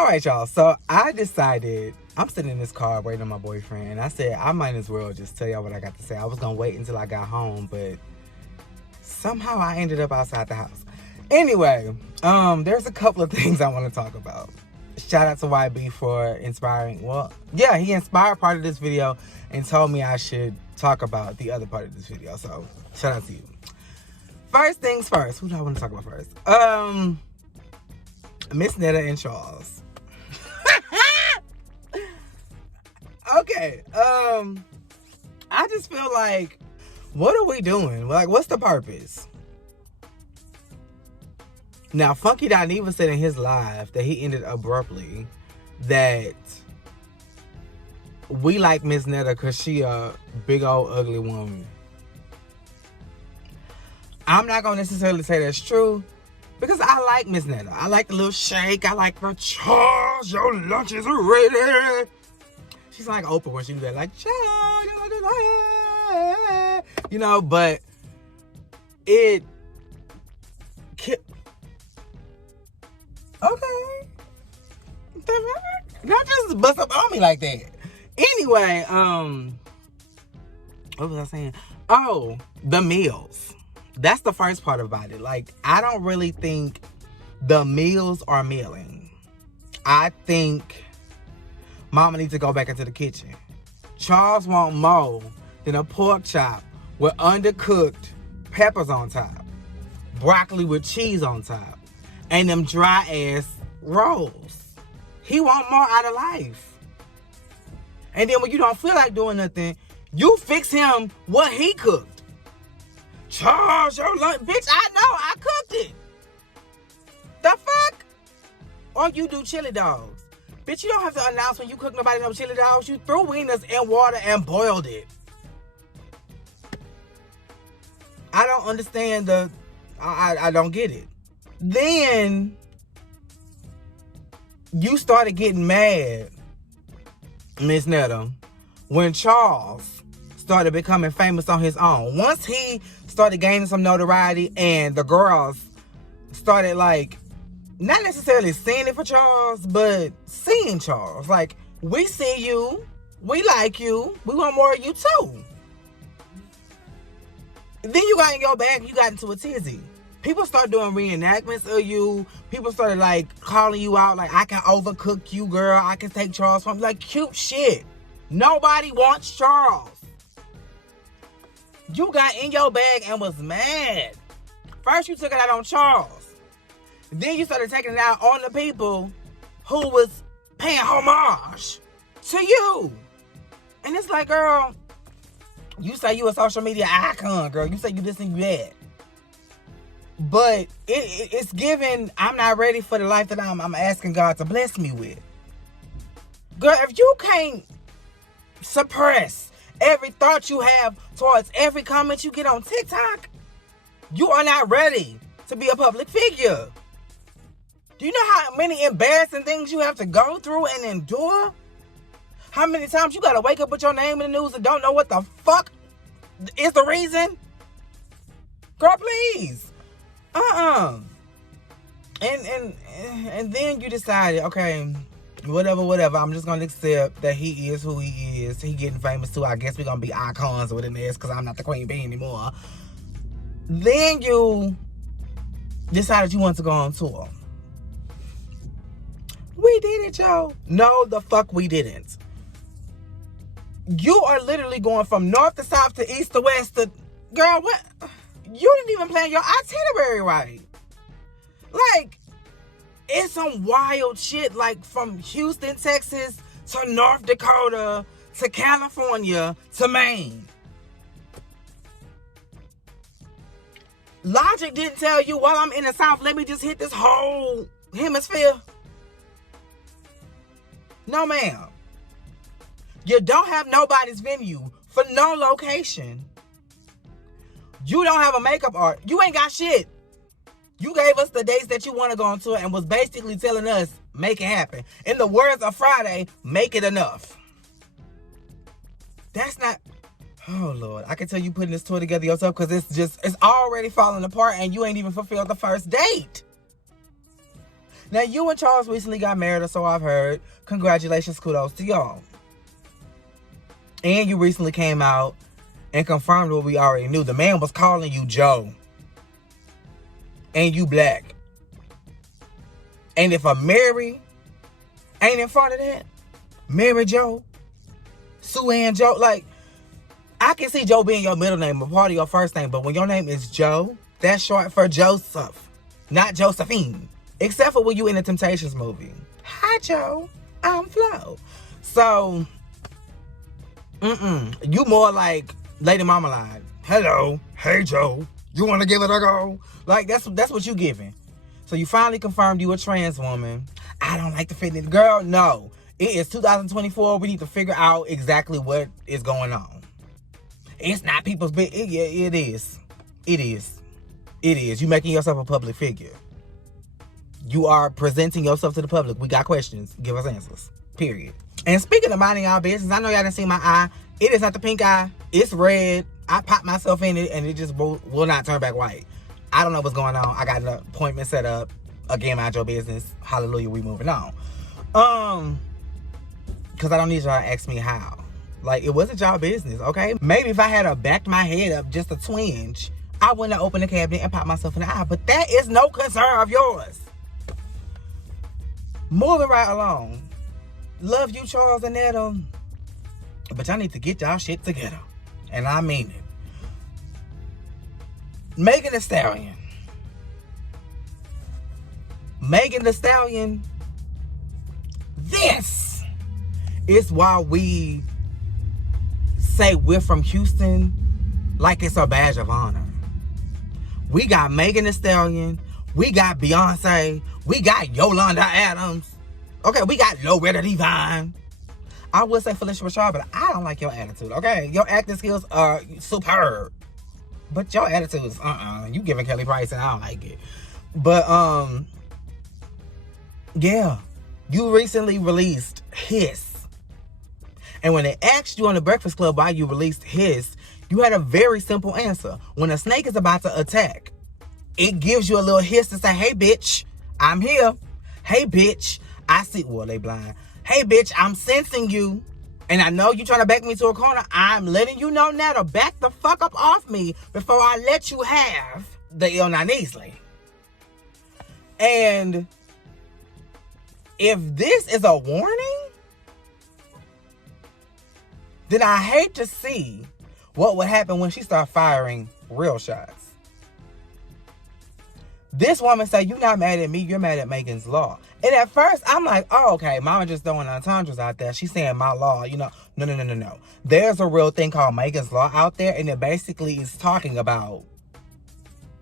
All right, y'all. So I decided, I'm sitting in this car waiting on my boyfriend, and I said I might as well just tell y'all what I got to say. I was gonna wait until I got home, but somehow I ended up outside the house. Anyway, there's a couple of things I want to talk about. Shout out to YB for inspiring. Well, yeah, he inspired part of this video and told me I should talk about the other part of this video. So shout out to you. First things first. Who do I want to talk about first? Miss Netta and Charles. Okay. I just feel like, what are we doing? Like, what's the purpose? Now, Funky Dineva said in his live that he ended abruptly that we like Miss Netta because she a big old ugly woman. I'm not going to necessarily say that's true because I like Miss Netta. I like the little shake. I like the Charles, your lunch is ready. She's like Oprah when she do that, like, Charles, your lunch is ready. You know, but it... Okay. Not just bust up on me like that. Anyway, what was I saying? Oh, the meals. That's the first part about it. Like, I don't really think the meals are mealing. I think Mama needs to go back into the kitchen. Charles want more than a pork chop with undercooked peppers on top, broccoli with cheese on top, and them dry ass rolls. He want more out of life. And then when you don't feel like doing nothing, you fix him what he cooked. Charles, your lunch, bitch, I know, I cooked it. The fuck? Or you do chili dogs. Bitch, you don't have to announce when you cook nobody no chili dogs. You threw wieners in water and boiled it. I don't understand I don't get it. Then you started getting mad, Miss Netta, when Charles started becoming famous on his own. Once he started gaining some notoriety and the girls started, like, not necessarily seeing it for Charles, but seeing Charles. Like, we see you, we like you, we want more of you too. Then you got in your bag, you got into a tizzy. People started doing reenactments of you. People started, like, calling you out, like, I can overcook you, girl. I can take Charles from, like, cute shit. Nobody wants Charles. You got in your bag and was mad. First, you took it out on Charles. Then you started taking it out on the people who was paying homage to you. And it's like, girl, you say you a social media icon, girl. You say you this and you that. But it's given, I'm not ready for the life that I'm asking God to bless me with. Girl, if you can't suppress every thought you have towards every comment you get on TikTok, you are not ready to be a public figure. Do you know how many embarrassing things you have to go through and endure? How many times you gotta wake up with your name in the news and don't know what the fuck is the reason? Girl, please. And then you decided, okay, whatever. I'm just gonna accept that he is who he is. He getting famous too. I guess we're gonna be icons within this because I'm not the queen bee anymore. Then you decided you want to go on tour. We did it, y'all. No, the fuck we didn't. You are literally going from north to south to east to west to... Girl, what? You didn't even plan your itinerary right. Like, it's some wild shit, like from Houston, Texas to North Dakota to California to Maine. Logic didn't tell you, while I'm in the South, let me just hit this whole hemisphere. No, ma'am. You don't have nobody's venue for no location. You don't have a makeup art. You ain't got shit. You gave us the dates that you want to go on tour and was basically telling us, make it happen. In the words of Friday, make it enough. That's not... Oh, Lord. I can tell you putting this tour together yourself because it's already falling apart and you ain't even fulfilled the first date. Now, you and Charles recently got married, or so I've heard. Congratulations, kudos to y'all. And you recently came out and confirmed what we already knew. The man was calling you Joe. And you black. And if a Mary ain't in front of that, Mary Joe, Sue Ann Joe, like, I can see Joe being your middle name, a part of your first name, but when your name is Joe, that's short for Joseph, not Josephine. Except for when you in the Temptations movie. Hi, Joe. I'm Flo. So, you more like Lady Marmalade. Hello. Hey, Joe. You want to give it a go? Like, that's what you giving. So you finally confirmed you a trans woman. I don't like the fitness. Girl, no. It is 2024. We need to figure out exactly what is going on. It's not people's business. It is. It is. It is. You making yourself a public figure. You are presenting yourself to the public. We got questions. Give us answers. Period. And speaking of minding our business, I know y'all didn't see my eye. It is not the pink eye. It's red. I popped myself in it and it just will not turn back white. I don't know what's going on. I got an appointment set up. Again, mind your business. Hallelujah, we moving on. Because I don't need y'all to ask me how. Like, it wasn't y'all business, okay? Maybe if I had backed my head up just a twinge, I wouldn't have opened the cabinet and popped myself in the eye. But that is no concern of yours. Moving right along. Love you, Charles and Netta. But y'all need to get y'all shit together. And I mean it. Megan Thee Stallion. Megan Thee Stallion. This is why we say we're from Houston like it's a badge of honor. We got Megan Thee Stallion. We got Beyonce. We got Yolanda Adams. Okay, we got Loretta Devine. I would say Felicia Rashad, but I don't like your attitude, okay? Your acting skills are superb. But your attitude is, you giving Kelly Price and I don't like it. But, yeah. You recently released HISS. And when they asked you on the Breakfast Club why you released HISS, you had a very simple answer. When a snake is about to attack, it gives you a little hiss to say, hey, bitch, I'm here. Hey, bitch, I see. Well, they blind. Hey, bitch, I'm sensing you. And I know you trying to back me to a corner. I'm letting you know now to back the fuck up off me before I let you have the ill not easily. And if this is a warning, then I hate to see what would happen when she start firing real shots. This woman said, you're not mad at me, you're mad at Megan's Law. And at first, I'm like, oh, okay, mama just throwing entendres out there. She's saying my law, you know. No. There's a real thing called Megan's Law out there, and it basically is talking about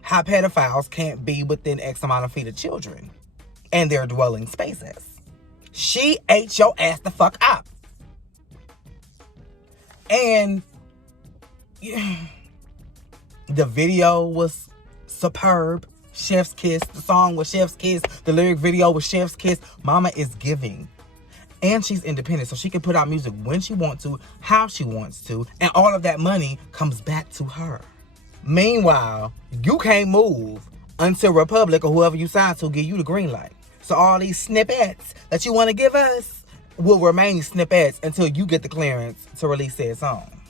how pedophiles can't be within X amount of feet of children and their dwelling spaces. She ate your ass the fuck up. And the video was superb. Chef's Kiss. The song was Chef's Kiss. The lyric video was Chef's Kiss. Mama is giving. And she's independent, so she can put out music when she wants to, how she wants to, and all of that money comes back to her. Meanwhile, you can't move until Republic or whoever you sign to give you the green light. So all these snippets that you want to give us will remain snippets until you get the clearance to release that song.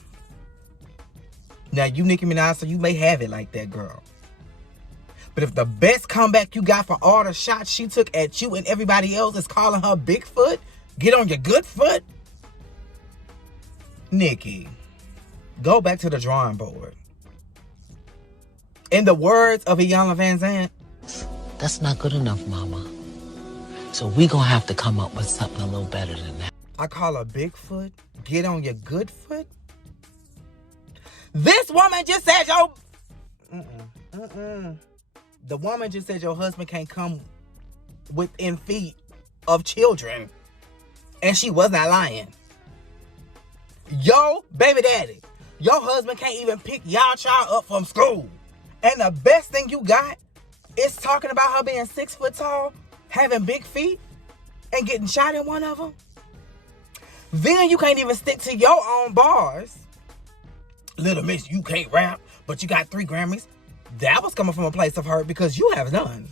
Now, you Nicki Minaj, so you may have it like that, girl. But if the best comeback you got for all the shots she took at you and everybody else is calling her Bigfoot, get on your good foot, Nicki, go back to the drawing board. In the words of Iyanla Vanzant, that's not good enough, mama. So we gonna have to come up with something a little better than that. I call her Bigfoot, get on your good foot. This woman just said The woman just said your husband can't come within feet of children. And she was not lying. Yo, baby daddy, your husband can't even pick y'all child up from school. And the best thing you got is talking about her being 6 foot tall, having big feet, and getting shot in one of them. Then you can't even stick to your own bars. Little miss, you can't rap, but you got 3 Grammys. That was coming from a place of hurt because you have none.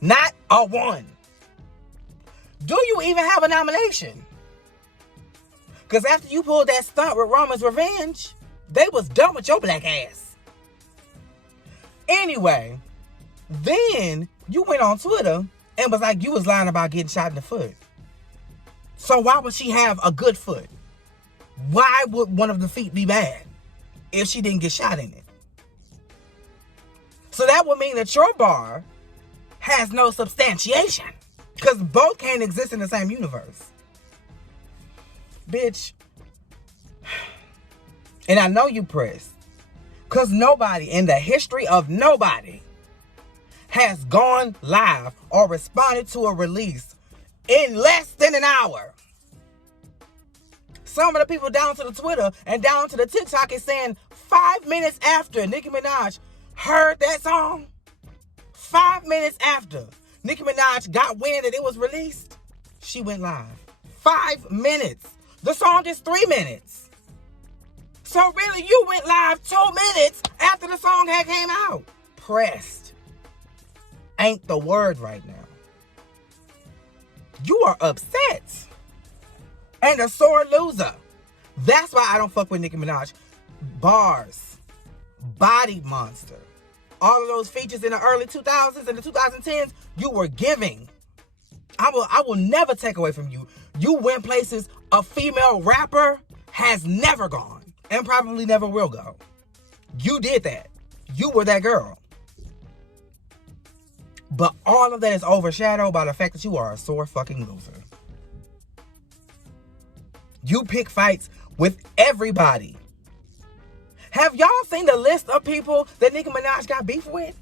Not a one. Do you even have a nomination? Because after you pulled that stunt with Roman's Revenge, they was done with your black ass. Anyway, then you went on Twitter and was like you was lying about getting shot in the foot. So why would she have a good foot? Why would one of the feet be bad if she didn't get shot in it? So that would mean that your bar has no substantiation. Because both can't exist in the same universe. Bitch. And I know you pressed. Because nobody in the history of nobody has gone live or responded to a release in less than an hour. Some of the people down to the Twitter and down to the TikTok is saying 5 minutes after Nicki Minaj heard that song, 5 minutes after Nicki Minaj got wind that it was released, she went live. 5 minutes. The song is 3 minutes. So really, you went live 2 minutes after the song had came out. Pressed ain't the word right now. You are upset. And a sore loser. That's why I don't fuck with Nicki Minaj. Bars. Body monster. All of those features in the early 2000s and the 2010s, you were giving. I will never take away from you. You went places a female rapper has never gone and probably never will go. You did that. You were that girl. But all of that is overshadowed by the fact that you are a sore fucking loser. You pick fights with everybody. Have y'all seen the list of people that Nicki Minaj got beef with?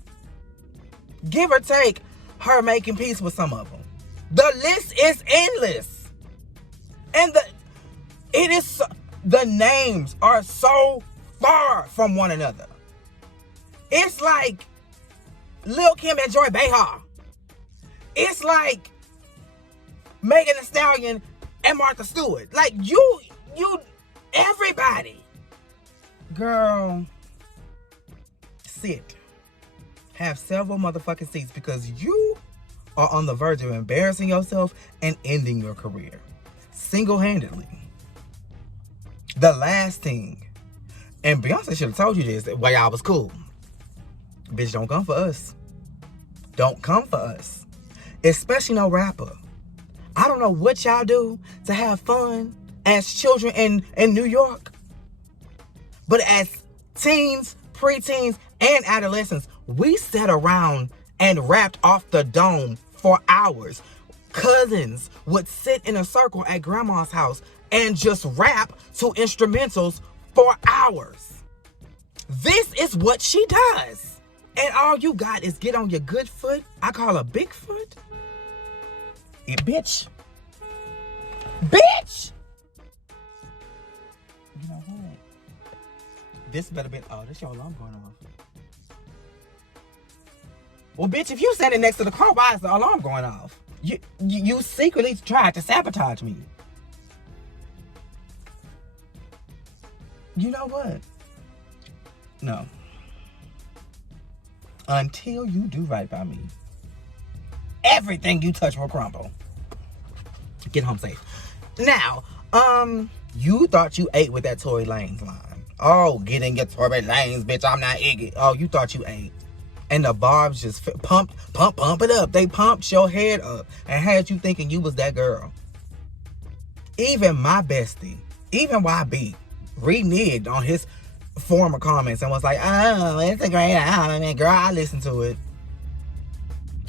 Give or take her making peace with some of them. The list is endless. And the names are so far from one another. It's like Lil Kim and Joy Behar. It's like Megan Thee Stallion and Martha Stewart. Like you, everybody. Girl, sit. Have several motherfucking seats because you are on the verge of embarrassing yourself and ending your career. Single-handedly. The last thing, and Beyonce should have told you this while y'all was cool. Bitch, don't come for us. Don't come for us. Especially no rapper. I don't know what y'all do to have fun as children in New York. But as teens, preteens, and adolescents, we sat around and rapped off the dome for hours. Cousins would sit in a circle at grandma's house and just rap to instrumentals for hours. This is what she does. And all you got is get on your good foot. I call her Bigfoot. Bitch. Bitch! You know what? This better be... Oh, this your alarm going off. Well, bitch, if you standing next to the car, why is the alarm going off? You secretly tried to sabotage me. You know what? No. Until you do right by me, everything you touch will crumble. Get home safe. Now, you thought you ate with that Tory Lanez line. Oh, get in your Tory Lanez, bitch. I'm not Iggy. Oh, you thought you ate. And the barbs just pump it up. They pumped your head up and had you thinking you was that girl. Even my bestie, even YB, reneged on his former comments and was like, oh, it's a great album. And girl, I listened to it.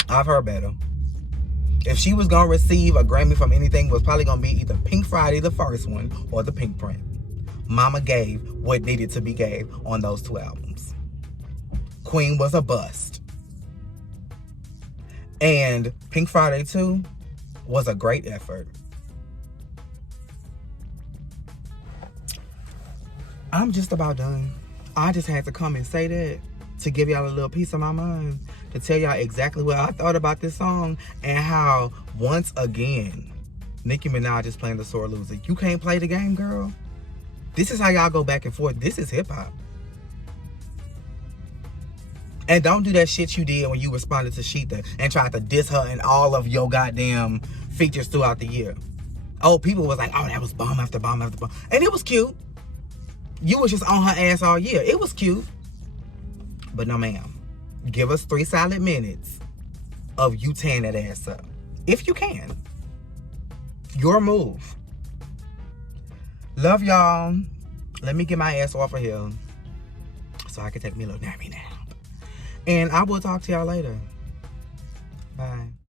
I've heard better. If she was going to receive a Grammy from anything, it was probably going to be either Pink Friday, the first one, or the Pink Print. Mama gave what needed to be gave on those two albums. Queen was a bust. And Pink Friday 2 was a great effort. I'm just about done. I just had to come and say that to give y'all a little piece of my mind, to tell y'all exactly what I thought about this song and how, once again, Nicki Minaj is playing the sore loser. You can't play the game, girl. This is how y'all go back and forth. This is hip-hop. And don't do that shit you did when you responded to Sheetha and tried to diss her in all of your goddamn features throughout the year. Oh, people was like, oh, that was bomb after bomb after bomb. And it was cute. You was just on her ass all year. It was cute. But no, ma'am. Give us 3 solid minutes of you tearing that ass up. If you can. Your move. Love y'all. Let me get my ass off of here so I can take me a little nappy nap. And I will talk to y'all later. Bye.